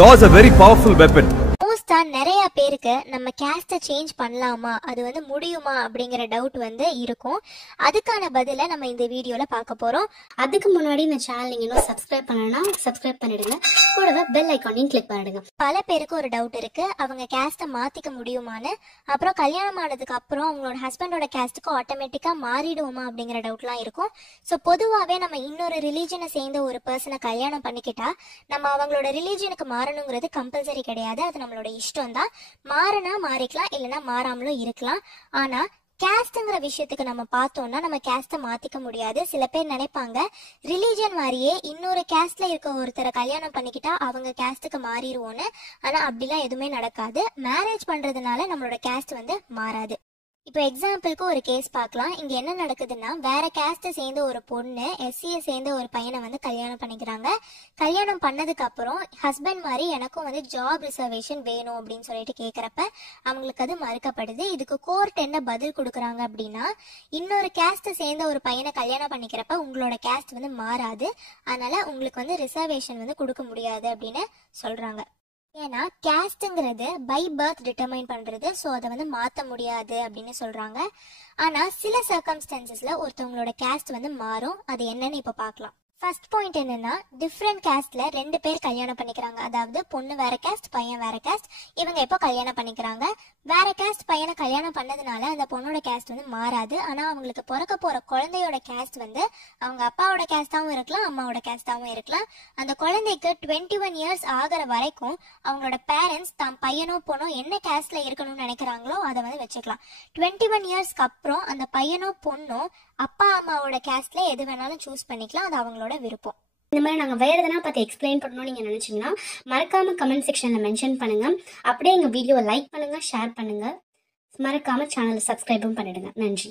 Law is a very powerful weapon. மோஸ்டா நிறைய பேருக்கு நம்ம கேஸ்ட்டை சேஞ்ச் பண்ணலாமா, அது வந்து முடியுமா அப்படிங்கிற டவுட் வந்து இருக்கும். அதுக்கான பதிலை நம்ம இந்த வீடியோல பார்க்க போறோம். அதுக்கு முன்னாடி இந்த சேனல் நீங்க இன்னும் சப்ஸ்கிரைப் பண்ணலனா சப்ஸ்கிரைப் பண்ணிடுங்க, கூடவே பெல் ஐகானையும் கிளிக் பண்ணிடுங்க. பல பேருக்கு ஒரு டவுட் இருக்கு, அவங்க கேஸ்ட்டை மாத்திக்க முடியுமான்னு. அப்புறம் கல்யாணம் ஆனதுக்கு அப்புறம் அவங்களோட ஹஸ்பண்டோட கேஸ்ட்டுக்கு ஆட்டோமேட்டிக்கா மாறிடுவோமா அப்படிங்கிற டவுட்லாம் இருக்கும். ஸோ பொதுவாகவே நம்ம இன்னொரு ரிலீஜனை சேர்ந்த ஒரு பர்சனை கல்யாணம் பண்ணிக்கிட்டா நம்ம அவங்களோட ரிலீஜனுக்கு மாறணுங்கிறது கம்பல்சரி கிடையாது. அது நம்மளோட இஷ்டம் தான். மாறினா மாறிக்கலாம், இல்லைன்னா மாறாமலும் இருக்கலாம். ஆனா கேஸ்ட்ங்கிற விஷயத்துக்கு நம்ம பார்த்தோம்னா நம்ம கேஸ்ட்டை மாத்திக்க முடியாது. சில பேர் நினைப்பாங்க ரிலீஜன் மாதிரியே இன்னொரு கேஸ்ட்ல இருக்க ஒருத்தரை கல்யாணம் பண்ணிக்கிட்டா அவங்க கேஸ்ட்டுக்கு மாறிடுவோன்னு. ஆனா அப்படிலாம் எதுவுமே நடக்காது. மேரேஜ் பண்றதுனால நம்மளோட கேஸ்ட் வந்து மாறாது. இப்போ எக்ஸாம்பிளுக்கு ஒரு கேஸ் பார்க்கலாம். இங்க என்ன நடக்குதுன்னா, வேற கேஸ்ட்டை சேர்ந்த ஒரு பொண்ணு எஸ்சியை சேர்ந்த ஒரு பையனை வந்து கல்யாணம் பண்ணிக்கிறாங்க. கல்யாணம் பண்ணதுக்கு அப்புறம் ஹஸ்பண்ட் மாதிரி எனக்கும் வந்து ஜாப் ரிசர்வேஷன் வேணும் அப்படின்னு சொல்லிட்டு கேட்குறப்ப அவங்களுக்கு அது மறுக்கப்படுது. இதுக்கு கோர்ட் என்ன பதில் கொடுக்குறாங்க அப்படின்னா, இன்னொரு கேஸ்ட்டை சேர்ந்த ஒரு பையனை கல்யாணம் பண்ணிக்கிறப்ப உங்களோட கேஸ்ட் வந்து மாறாது, அதனால உங்களுக்கு வந்து ரிசர்வேஷன் வந்து கொடுக்க முடியாது அப்படின்னு சொல்றாங்க. ஏன்னா கேஸ்ட்ங்கிறது பை பர்த் டிட்டர்மைன் பண்றது. ஸோ அதை வந்து மாற்ற முடியாது அப்படின்னு சொல்றாங்க. ஆனா சில சர்க்கம்ஸ்டான்சஸ்ல ஒருத்தவங்களோட கேஸ்ட் வந்து மாறும். அது என்னன்னு இப்போ பார்க்கலாம். ஃபர்ஸ்ட் பாயிண்ட் என்னன்னா, டிஃப்ரெண்ட் கேஸ்ட்ல ரெண்டு பேர் கல்யாணம் பண்ணிக்கிறாங்க. அதாவது பொண்ணு வேற கேஸ்ட், பையன் வேற கேஸ்ட். இவங்க இப்போ கல்யாணம் பண்ணிக்கிறாங்க. வேற கேஸ்ட் பையனை கல்யாணம் பண்ணதுனால அந்த பொண்ணோட கேஸ்ட் வந்து மாறாது. ஆனா அவங்களுக்கு பிறக்க போற குழந்தையோட கேஸ்ட் வந்து அவங்க அப்பாவோட கேஸ்டாவும் இருக்கலாம், அம்மாவோட கேஸ்டாவும் இருக்கலாம். அந்த குழந்தைக்கு 21 இயர்ஸ் ஆகிற வரைக்கும் அவங்களோட பேரண்ட்ஸ் தான் பையனோ பொண்ணோ என்ன கேஸ்ட்ல இருக்கணும்னு நினைக்கிறாங்களோ அதை வந்து வச்சுக்கலாம். 21 இயர்ஸ்க்கு அப்புறம் அந்த பையனோ பொண்ணோ அப்பா அம்மாவோட கேஸ்ட்ல எது வேணாலும் சூஸ் பண்ணிக்கலாம். அது அவங்களோட விருப்பம். இந்த மாதிரி நாங்கள் வேறு எதனா பற்றி எக்ஸ்பிளைன் பண்ணணும்னு நீங்கள் நினச்சிங்கன்னா மறக்காமல் கமெண்ட் செக்ஷனில் மென்ஷன் பண்ணுங்கள். அப்படியே எங்கள் வீடியோவை லைக் பண்ணுங்கள், ஷேர் பண்ணுங்கள். மறக்காமல் சேனலை சப்ஸ்கிரைபும் பண்ணிடுங்க. நன்றி.